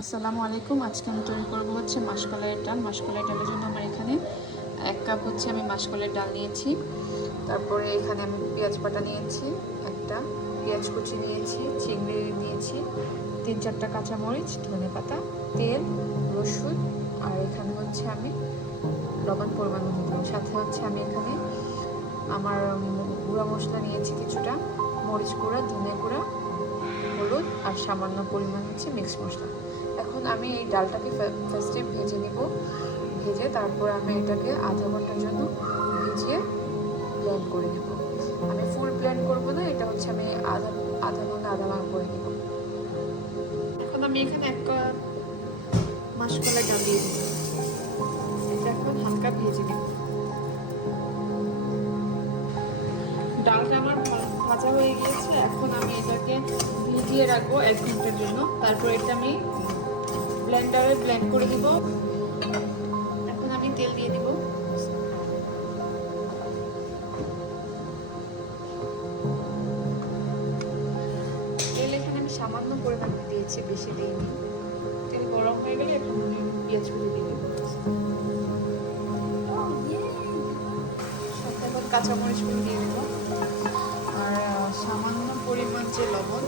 আসসালামু আলাইকুম। আজকে আমি তৈরি করবো হচ্ছে মাসকলাইয়ের ডাল। মাসকলাইয়ের ডালের জন্য আমার এখানে 1 কাপ হচ্ছে আমি মাসকলাইয়ের ডাল নিয়েছি। তারপরে এখানে আমি পেঁয়াজ বাটা নিয়েছি, একটা পেঁয়াজ কুচি নিয়েছি, চিংড়ি নিয়েছি, 3-4টা কাঁচামরিচ, ধনেপাতা, তেল, রসুন, আর এখানে হচ্ছে আমি লবণ পরিমাণ মতো দিলাম। সাথে হচ্ছে আমি এখানে আমার গুঁড়া মশলা নিয়েছি কিছুটা, মরিচ গুঁড়া, ধনে গুঁড়া, হলুদ আর সামান্য পরিমাণ হচ্ছে মিক্স মশলা। এখন আমি এই ডালটাকে ফার্স্টে ভেজে নিব। ভেজে তারপর আমি এটাকে আধা ঘন্টার জন্য ভিজিয়ে ব্লেন্ড করে নেব। আমি ফুল ব্লেন্ড করব না, এটা হচ্ছে আমি আধা ঘন্টা করে নেব। এখন আমি এখানে 1 কাপ মাসকলাই ডাল দিয়ে দিব। এটা এখন হালকা ভেজে নেব। ডালটা আমার ভাজা হয়ে গিয়েছে। এখন আমি এটাকে ভিজিয়ে রাখবো 1 ঘন্টার জন্য। তারপর এটা আমি ব্লেন্ডারে ব্লেন্ড করে দিব। এখন আমি তেল দিয়ে দিব। তেল এখানে আমি সামান্য পরিমাণ দিয়েছি, বেশি দিইনি। তেল গরম হয়ে গেলে এখন পেঁয়াজ কুচি দিয়ে দেবো। সাথে এখন কাঁচামরিচ কুচি দিয়ে দেবো আর সামান্য পরিমাণ যে লবণ।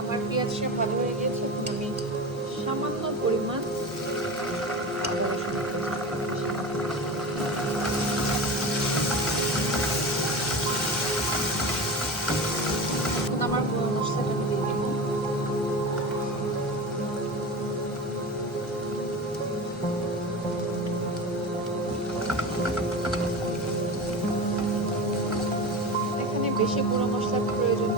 আমার পেঁয়াজটা ভালো হয়ে গিয়েছে। আমি সামান্য পরিমাণ আমার গুঁড়ো মশলাটা দিয়ে দিব। এখানে বেশি গুঁড়ো মশলার প্রয়োজন